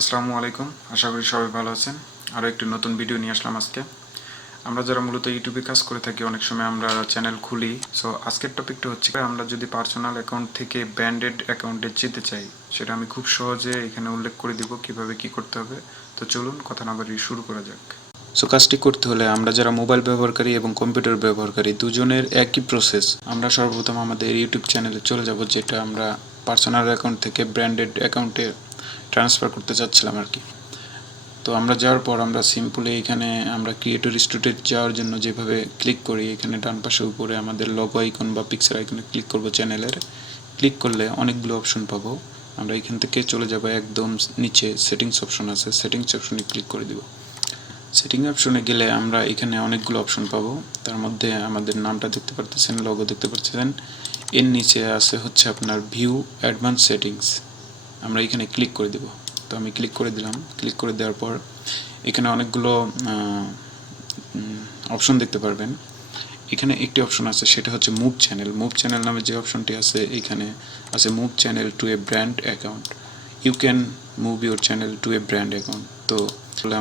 আসসালামু আলাইকুম, আশা করি সবাই ভালো আছেন। আরও একটি নতুন ভিডিও নিয়ে আসলাম আজকে। আমরা যারা মূলত ইউটিউবে কাজ করে থাকি, অনেক সময় আমরা চ্যানেল খুলি। সো আজকের টপিকটা হচ্ছে আমরা যদি পার্সোনাল অ্যাকাউন্ট থেকে ব্র্যান্ডেড অ্যাকাউন্টে যেতে চাই, সেটা আমি খুব সহজে এখানে উল্লেখ করে দিব কিভাবে কি করতে হবে। তো চলুন কথা না বাড়িয়ে শুরু করা যাক। সো কাজটি করতে হলে আমরা যারা মোবাইল ব্যবহারকারী এবং কম্পিউটার ব্যবহারকারী দুজনের একই প্রসেস। আমরা সর্বপ্রথম আমাদের ইউটিউব চ্যানেলে চলে যাব, যেটা আমরা পার্সোনাল অ্যাকাউন্ট থেকে ব্র্যান্ডেড অ্যাকাউন্টে ট্রান্সফার করতে চাচ্ছিলাম আর কি। তো আমরা যাওয়ার পর আমরা সিম্পলি এখানে আমরা ক্রিয়েটর স্টুডিওতে যাওয়ার জন্য যেভাবে ক্লিক করি, এখানে ডান পাশে উপরে আমাদের লোগো আইকন বা পিকচার আইকনে ক্লিক করব। চ্যানেলের ক্লিক করলে অনেকগুলো অপশন পাবো। আমরা এখান থেকে চলে যাব একদম নিচে সেটিংস অপশন আছে, সেটিংস অপশনে ক্লিক করে দিব। সেটিং অপশনে গেলে আমরা এখানে অনেকগুলো অপশন পাবো। তার মধ্যে আমাদের নামটা দেখতে পারতেছেন, লোগো দেখতে পারতেছেন। এর নিচে আছে হচ্ছে আপনার ভিউ অ্যাডভান্স সেটিংস। আমরা এখানে ক্লিক করে দেব। তো আমি ক্লিক করে দিলাম। ক্লিক করে দেওয়ার পর এখানে অনেকগুলো অপশন দেখতে পারবেন। এখানে একটি অপশন আছে, সেটা হচ্ছে মুভ চ্যানেল। মুভ চ্যানেল নামে যে অপশনটি আছে, এখানে আছে move channel to a brand account. You can move your channel to a brand account. তো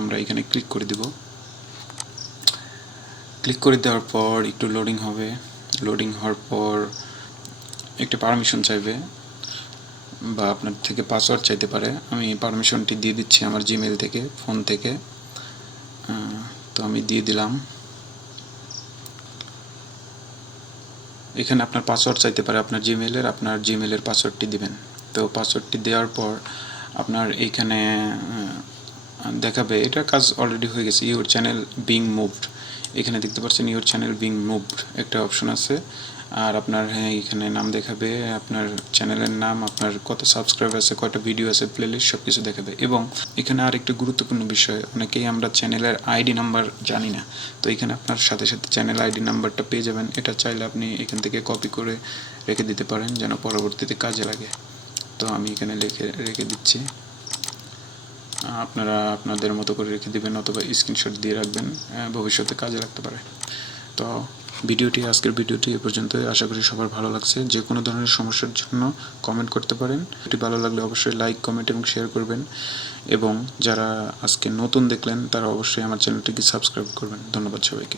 আমরা এখানে ক্লিক করে দিব। ক্লিক করে দেওয়ার পর একটু লোডিং হবে। লোডিং হওয়ার পর একটা পারমিশন চাইবে বা আপনার থেকে পাসওয়ার্ড চাইতে পারে। আমি পারমিশনটি দিয়ে দিচ্ছি আমার জিমেল থেকে, ফোন থেকে। তো আমি দিয়ে দিলাম। এখানে আপনার পাসওয়ার্ড চাইতে পারে আপনার জিমেলের, আপনার জিমেলের পাসওয়ার্ডটি দিবেন। তো পাসওয়ার্ডটি দেওয়ার পর আপনার এইখানে দেখাবে, এটা কাজ অলরেডি হয়ে গেছে, ইউর চ্যানেল বিং মুভড। এখানে দেখতে পাচ্ছেন ইউর চ্যানেল বিং মুভড একটা অপশন আছে। আর আপনার এখানে নাম দেখাবে, আপনার চ্যানেলের নাম, আপনার কত সাবস্ক্রাইব আছে, কয়টা ভিডিও আছে, প্লেলিস্ট সব কিছু দেখাবে। এবং এখানে আর একটি গুরুত্বপূর্ণ বিষয়, অনেকেই আমরা চ্যানেলের আইডি নাম্বার জানি না। তো এখানে আপনার সাথে সাথে চ্যানেল আইডি নাম্বারটা পেয়ে যাবেন। এটা চাইলে আপনি এখান থেকে কপি করে রেখে দিতে পারেন, যেন পরবর্তীতে কাজে লাগে। তো আমি এখানে রেখে দিচ্ছি। আপনারা আপনাদের মতো করে রেখে দিবেন অথবা স্ক্রিনশট দিয়ে রাখবেন, ভবিষ্যতে কাজে লাগতে পারে। তো আজকের ভিডিওটি এ পর্যন্তই। আশা করি সবার ভালো লাগছে। যে কোনো ধরনের সমস্যার জন্য কমেন্ট করতে পারেন। এটি ভালো লাগলে অবশ্যই লাইক, কমেন্ট এবং শেয়ার করবেন। এবং যারা আজকে নতুন দেখলেন, তারা অবশ্যই আমার চ্যানেলটিকে সাবস্ক্রাইব করবেন। ধন্যবাদ সবাইকে।